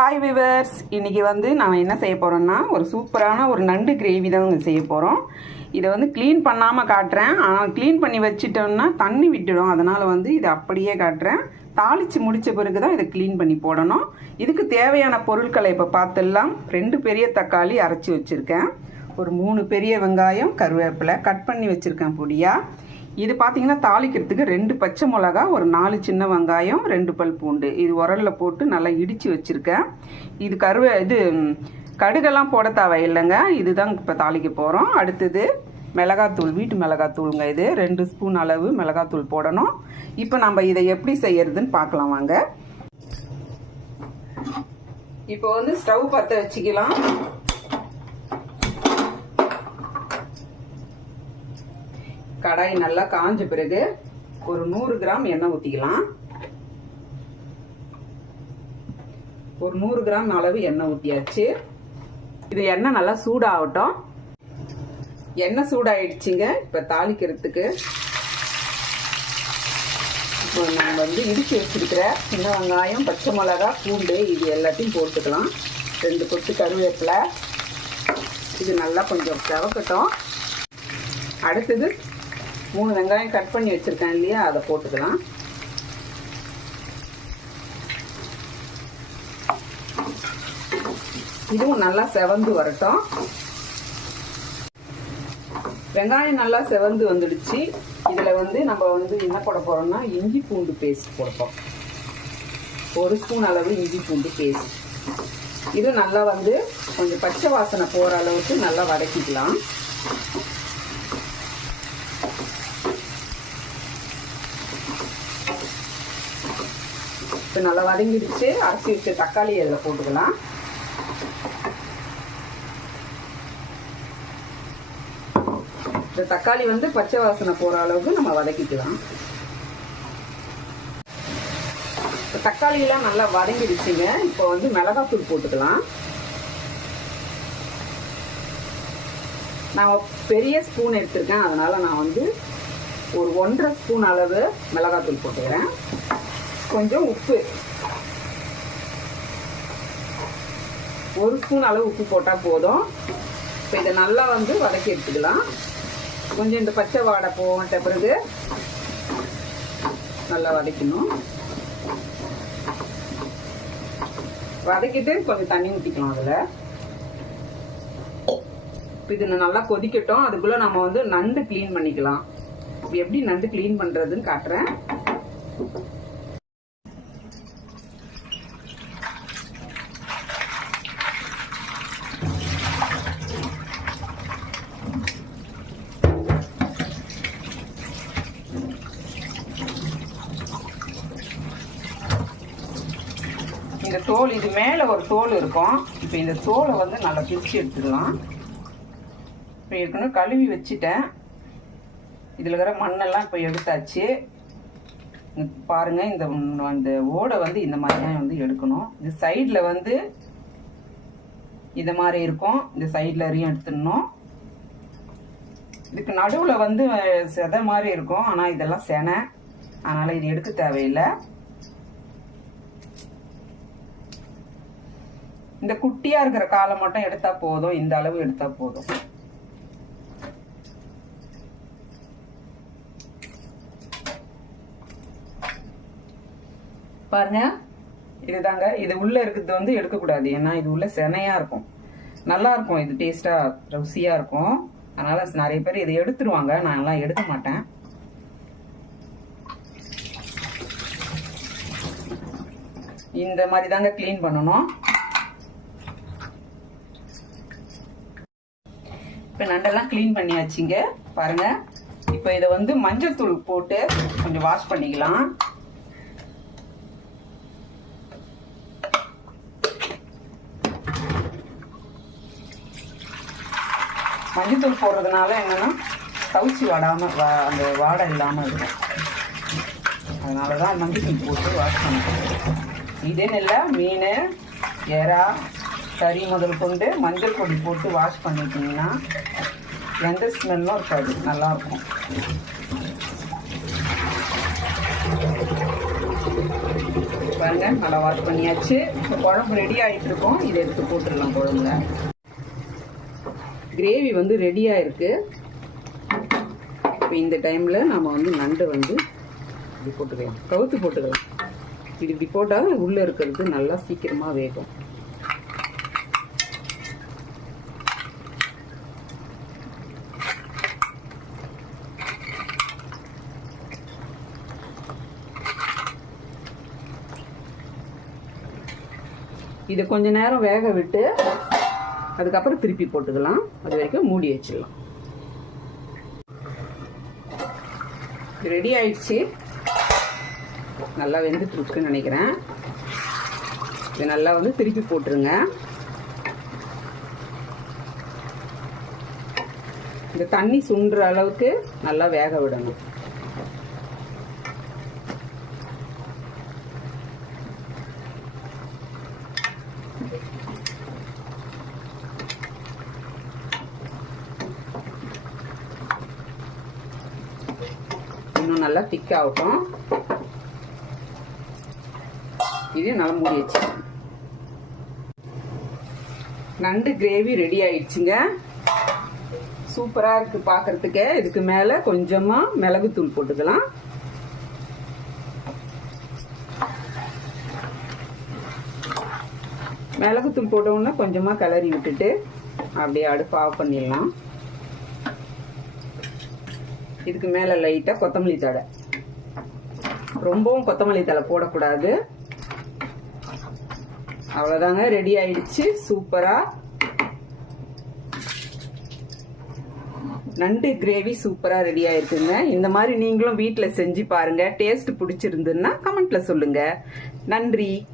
Hi viewers இன்றைக்கி வந்து நான் என்ன செய்ய போகிறேன்னா ஒரு சூப்பரான ஒரு நண்டு கிரேவி தான் செய்ய போகிறோம் இதை வந்து க்ளீன் பண்ணாமல் காட்டுறேன். ஆனால் க்ளீன் பண்ணி வச்சிட்டோம்னா தண்ணி விட்டுடும். அதனால் வந்து இதை அப்படியே காட்டுறேன். தாளித்து முடித்த பிறகு தான் இதை க்ளீன் பண்ணி போடணும். இதுக்கு தேவையான பொருட்களை இப்போ பார்த்துடலாம். ரெண்டு பெரிய தக்காளி அரைச்சி வச்சுருக்கேன். ஒரு மூணு பெரிய வெங்காயம் கருவேப்பிலை கட் பண்ணி வச்சுருக்கேன் பொடியாக இது பார்த்தீங்கன்னா தாளிக்கிறதுக்கு ரெண்டு பச்சை மிளகா ஒரு நாலு சின்ன வெங்காயம் ரெண்டு பல் பூண்டு. இது உரலில் போட்டு நல்லா இடித்து வச்சுருக்கேன். இது கருவே இது கடுகெல்லாம் போட தேவையில்லைங்க. இதுதான் இப்போ தாளிக்க போகிறோம் அடுத்தது மிளகாத்தூள் வீட்டு மிளகாத்தூளுங்க இது. ரெண்டு ஸ்பூன் அளவு மிளகாத்தூள் போடணும். இப்போ நம்ம இதை எப்படி செய்யறதுன்னு பார்க்கலாம் வாங்க. இப்போ வந்து ஸ்டவ் பற்ற வச்சுக்கலாம். கடாய் நல்லா காஞ்ச பிறகு ஒரு நூறு கிராம் எண்ணெய் ஊற்றிக்கலாம் ஒரு நூறு கிராம் அளவு எண்ணெய் ஊற்றியாச்சு இது எண்ணெய் நல்லா சூடாகட்டும். எண்ணெய் சூடாயிடுச்சுங்க. இப்போ தாளிக்கிறதுக்கு இப்போ நம்ம வந்து இடித்து வச்சுருக்கிற சின்ன வெங்காயம் பச்சை மிளகா பூண்டு இது எல்லாத்தையும் போட்டுக்கலாம். ரெண்டு கொத்து கருவேப்பிலை. இது நல்லா கொஞ்சம் செவக்கட்டும். அடுத்தது மூணு வெங்காயம் கட் பண்ணி வச்சுருக்கேன் இல்லையா? அதை போட்டுக்கலாம். இதுவும் நல்லா செவந்து வரட்டும். வெங்காயம் நல்லா செவந்து வந்துடுச்சு. இதில் வந்து நம்ம வந்து என்ன போட போகிறோம்னா இஞ்சி பூண்டு பேஸ்ட் போடுறோம் ஒரு ஸ்பூன் அளவு இஞ்சி பூண்டு பேஸ்ட் இது நல்லா வந்து கொஞ்சம் பச்சை வாசனை போகிற அளவுக்கு நல்லா வதக்கிக்கலாம். இப்போ நல்லா வதங்கிடுச்சு. அரைச்சி வச்ச தக்காளி அதில் போட்டுக்கலாம். இந்த தக்காளி வந்து பச்சை வாசனை போகிற அளவுக்கு நம்ம வதக்கிக்கலாம். இப்போ தக்காளியெல்லாம் நல்லா வதங்கிடுச்சுங்க. இப்போ வந்து மிளகாத்தூள் போட்டுக்கலாம். நான் பெரிய ஸ்பூன் எடுத்திருக்கேன். அதனால நான் வந்து ஒரு ஒன்றரை ஸ்பூன் அளவு மிளகாத்தூள் போட்டுக்கிறேன். கொஞ்சம் உப்பு. ஒரு ஸ்பூன் அளவு உப்பு போட்டால் போதும். இப்போ இதை நல்லா வந்து வதக்கி எடுத்துக்கலாம். கொஞ்சம் இந்த பச்சை வாடை போட்ட பிறகு நல்லா வதக்கணும். வதக்கிட்டு கொஞ்சம் தண்ணி ஊற்றிக்கலாம் அதில். இப்போ இது நல்லா கொதிக்கட்டும். அதுக்குள்ளே நம்ம வந்து நண்டு க்ளீன் பண்ணிக்கலாம். எப்படி நண்டு க்ளீன் பண்ணுறதுன்னு காட்டுறேன் இந்த தோல் இது மேலே ஒரு தோல் இருக்கும். இப்போ இந்த தோலை வந்து நல்லா பிரித்து எடுத்துக்கலாம். இப்போ ஏற்கனவே கழுவி வச்சுட்டேன். இதில் இருக்கிற மண்ணெல்லாம் இப்போ எடுத்தாச்சு. பாருங்கள் இந்த அந்த ஓடை வந்து இந்த மாதிரி தான் வந்து எடுக்கணும். இது சைடில் வந்து இந்த மாதிரி இருக்கும். இந்த சைடில் வரையும் எடுத்துடணும். இதுக்கு நடுவில் வந்து செதை மாதிரி இருக்கும். ஆனால் இதெல்லாம் செனை. அதனால் இது எடுக்க தேவையில்லை. இந்த குட்டியா இருக்கிற காலை மட்டும் எடுத்தா போதும் இந்த அளவு எடுத்தா போதும். பாருங்க இதுதாங்க. இது உள்ள இருக்கிறது வந்து எடுக்கக்கூடாது. ஏன்னா இது உள்ள செனையா இருக்கும். நல்லா இருக்கும். இது டேஸ்டா ருசியா இருக்கும். அதனால நிறைய பேர் இதை எடுத்துருவாங்க. நான் எல்லாம் எடுக்க மாட்டேன். இந்த மாதிரி தாங்க க்ளீன் பண்ணணும். நண்டெல்லாம் க்ளீன் பண்ணியாச்சுங்க. பாருங்க. இப்போ இதை வந்து மஞ்சள் தூள் போட்டு கொஞ்சம் வாஷ் பண்ணிக்கலாம். மஞ்சள் தூள் போடுறதுனால என்னன்னா கவுச்சி வாடாம வா- அந்த வாடை இல்லாமல் இருக்கும். அதனால தான் மஞ்சள் தூள் போட்டு வாஷ் பண்ணுறோம் இதுன்னு இல்லை மீன் எறா கறி முதல் கொண்டு மஞ்சள் பொடி போட்டு வாஷ் பண்ணிட்டீங்கன்னா எந்த ஸ்மெல்லும் இருக்காது. நல்லாயிருக்கும். பாருங்க நல்லா வாஷ் பண்ணியாச்சு. இப்போ குழம்பு ரெடி ஆகிட்டு இருக்கோம் இதை எடுத்து போட்டுடலாம் குழம்புல. கிரேவி வந்து ரெடியாக இருக்குது இப்போ இந்த டைமில் நம்ம வந்து நண்டு வந்து இப்படி போட்டுக்கலாம். கவுத்து போட்டுக்கலாம். இது இப்படி போட்டால் உள்ளே இருக்கிறது நல்லா சீக்கிரமாக வேகும். இதை கொஞ்ச நேரம் வேக விட்டு அதுக்கப்புறம் திருப்பி போட்டுக்கலாம். அது வரைக்கும் மூடி வச்சிடலாம். ரெடி ஆயிடுச்சு. நல்லா வெந்துட்டு இருக்குன்னு நினைக்கிறேன். இது நல்லா வந்து திருப்பி போட்டுருங்க. இந்த தண்ணி சுண்டுற அளவுக்கு நல்லா வேக விடணும். இன்னும் நல்லா திக் ஆகட்டும். இது நல்லா மூடி வச்சு. நண்டு கிரேவி ரெடி ஆயிடுச்சுங்க. சூப்பரா இருக்கு பார்க்கறதுக்கு இதுக்கு மேல கொஞ்சமா மிளகுத்தூள் போட்டுக்கலாம். மிளகுத்தூள் போட்ட கொஞ்சமாக கொஞ்சமா கிளறி விட்டுட்டு அப்படியே அடுப்பு ஆஃப் பண்ணிடலாம். இதுக்கு மேல லைட்டா கொத்தமல்லி தழை. ரொம்பவும் கொத்தமல்லி தழை போடக்கூடாது. அவ்வளோதாங்க ரெடி ஆயிடுச்சு. சூப்பரா. நண்டு கிரேவி சூப்பரா ரெடி ஆயிருக்குங்க. இந்த மாதிரி நீங்களும் வீட்டில் செஞ்சு பாருங்க. டேஸ்ட் பிடிச்சிருந்துன்னா கமெண்ட்ல சொல்லுங்க. நன்றி.